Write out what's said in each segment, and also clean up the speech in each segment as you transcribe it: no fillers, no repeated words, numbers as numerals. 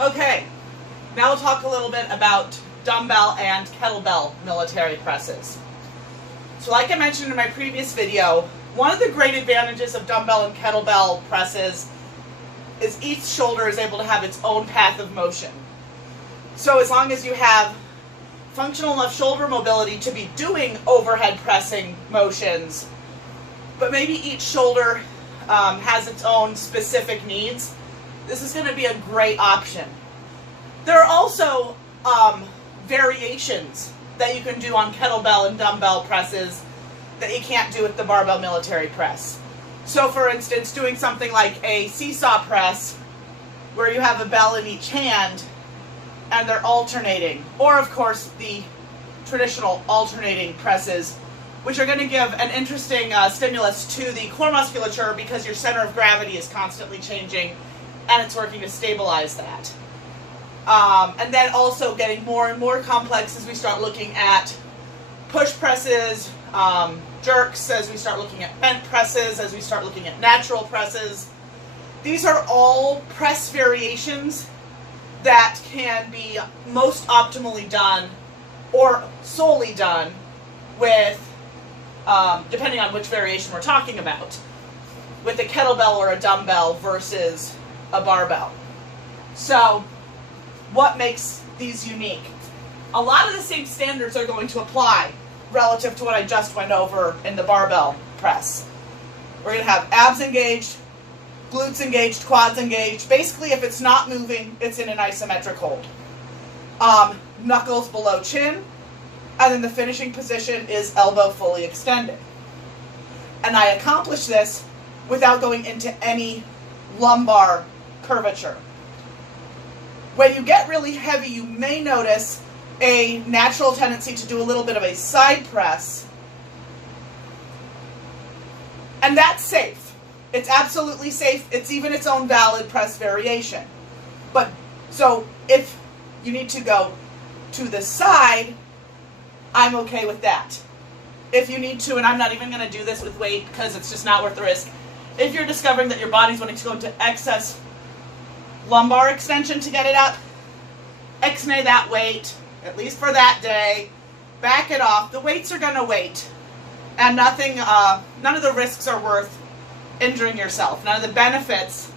Okay, now we'll talk a little bit about dumbbell and kettlebell military presses. So like I mentioned in my previous video, one of the great advantages of dumbbell and kettlebell presses is each shoulder is able to have its own path of motion. So as long as you have functional enough shoulder mobility to be doing overhead pressing motions, but maybe each shoulder has its own specific needs, this is going to be a great option. There are also variations that you can do on kettlebell and dumbbell presses that you can't do with the barbell military press. So for instance, doing something like a seesaw press where you have a bell in each hand and they're alternating, or of course the traditional alternating presses, which are going to give an interesting stimulus to the core musculature because your center of gravity is constantly changing and it's working to stabilize that. And then also getting more and more complex as we start looking at push presses, jerks, as we start looking at bent presses, as we start looking at natural presses. These are all press variations that can be most optimally done or solely done with, depending on which variation we're talking about, with a kettlebell or a dumbbell versus a barbell. So what makes these unique? A lot of the same standards are going to apply relative to what I just went over in the barbell press. We're going to have abs engaged, glutes engaged, quads engaged. Basically, if it's not moving, it's in an isometric hold. Knuckles below chin, and then the finishing position is elbow fully extended. And I accomplish this without going into any lumbar curvature. When you get really heavy, you may notice a natural tendency to do a little bit of a side press. And that's safe. It's absolutely safe. It's even its own valid press variation. But so if you need to go to the side, I'm okay with that. If you need to, and I'm not even going to do this with weight because it's just not worth the risk, if you're discovering that your body's wanting to go into excess lumbar extension to get it up, ixnay that weight, at least for that day, back it off. The weights are going to wait, and none of the risks are worth injuring yourself. None of the benefits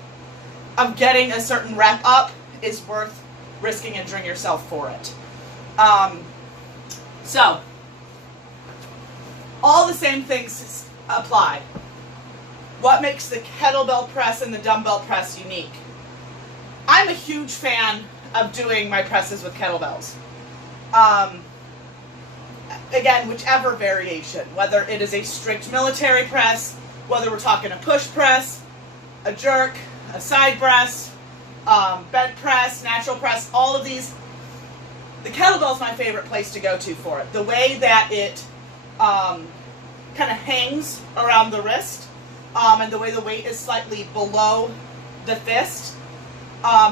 of getting a certain rep up is worth risking injuring yourself for it. So, all the same things apply. What makes the kettlebell press and the dumbbell press unique? I'm a huge fan of doing my presses with kettlebells. Again, whichever variation, whether it is a strict military press, whether we're talking a push press, a jerk, a side press, bent press, natural press, all of these, the kettlebell is my favorite place to go to for it. The way that it kind of hangs around the wrist, and the way the weight is slightly below the fist,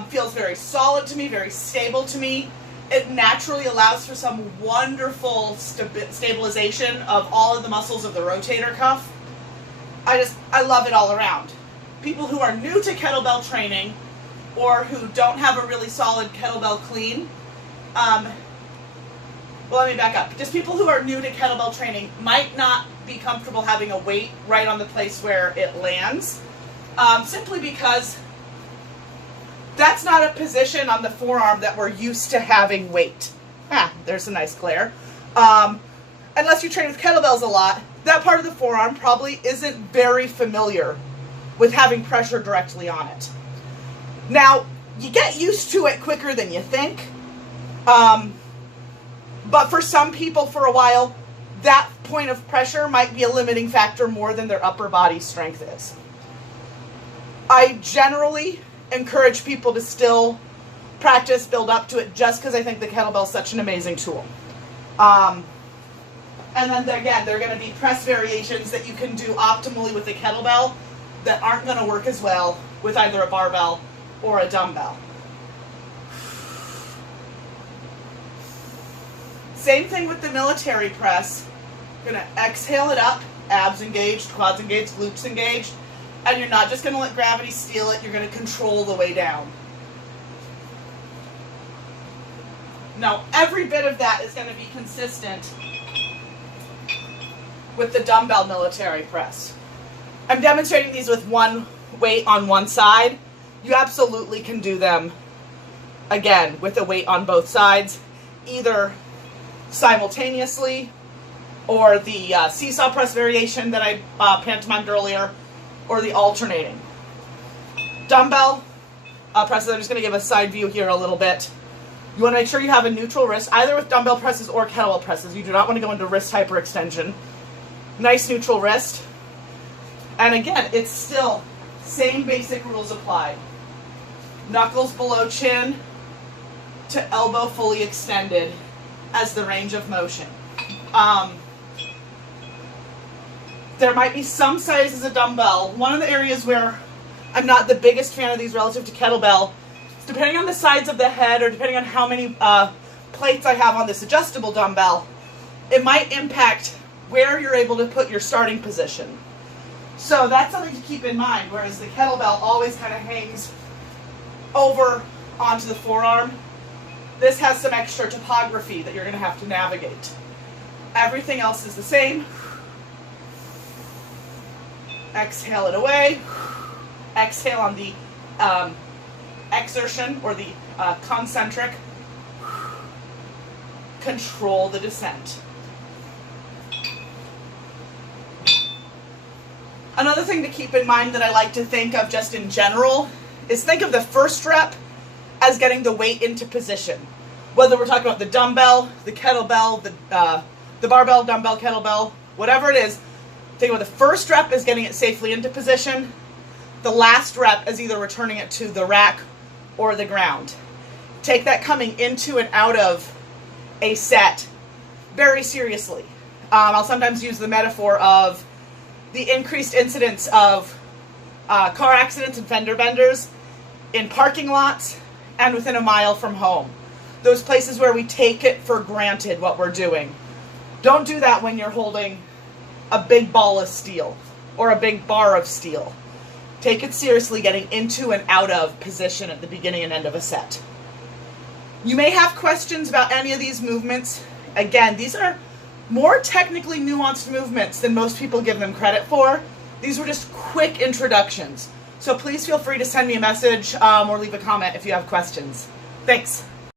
feels very solid to me, very stable to me. It naturally allows for some wonderful stabilization of all of the muscles of the rotator cuff. I love it all around. People who are new to kettlebell training or who don't have a really solid kettlebell clean, well, let me back up. Just people who are new to kettlebell training might not be comfortable having a weight right on the place where it lands, simply because that's not a position on the forearm that we're used to having weight. There's a nice glare. Unless you train with kettlebells a lot, that part of the forearm probably isn't very familiar with having pressure directly on it. Now, you get used to it quicker than you think. But for some people, for a while, that point of pressure might be a limiting factor more than their upper body strength is. I generally encourage people to still practice, build up to it, just because I think the kettlebell is such an amazing tool. And then again, there are going to be press variations that you can do optimally with the kettlebell that aren't going to work as well with either a barbell or a dumbbell. Same thing with the military press. You're going to exhale it up, abs engaged, quads engaged, glutes engaged, and you're not just going to let gravity steal it, you're going to control the way down. Now, every bit of that is going to be consistent with the dumbbell military press. I'm demonstrating these with one weight on one side. You absolutely can do them, again, with a weight on both sides, either simultaneously or the seesaw press variation that I pantomimed earlier, or the alternating. Dumbbell presses, I'm just going to give a side view here a little bit. You want to make sure you have a neutral wrist, either with dumbbell presses or kettlebell presses. You do not want to go into wrist hyperextension. Nice neutral wrist. And again, it's still same basic rules apply. Knuckles below chin to elbow fully extended as the range of motion. There might be some sizes of dumbbell. One of the areas where I'm not the biggest fan of these relative to kettlebell, depending on the size of the head or depending on how many plates I have on this adjustable dumbbell, it might impact where you're able to put your starting position. So that's something to keep in mind, whereas the kettlebell always kind of hangs over onto the forearm. This has some extra topography that you're going to have to navigate. Everything else is the same. Exhale it away. Exhale on the exertion or the concentric. Control the descent. Another thing to keep in mind that I like to think of just in general is think of the first rep as getting the weight into position. Whether we're talking about the dumbbell, the kettlebell, the barbell, dumbbell, kettlebell, whatever it is, think about the first rep as getting it safely into position. The last rep as either returning it to the rack or the ground. Take that coming into and out of a set very seriously. I'll sometimes use the metaphor of the increased incidence of car accidents and fender benders in parking lots and within a mile from home. Those places where we take it for granted what we're doing. Don't do that when you're holding a big ball of steel or a big bar of steel. Take it seriously getting into and out of position at the beginning and end of a set. You may have questions about any of these movements. Again, these are more technically nuanced movements than most people give them credit for. These were just quick introductions. So please feel free to send me a message or leave a comment if you have questions. Thanks.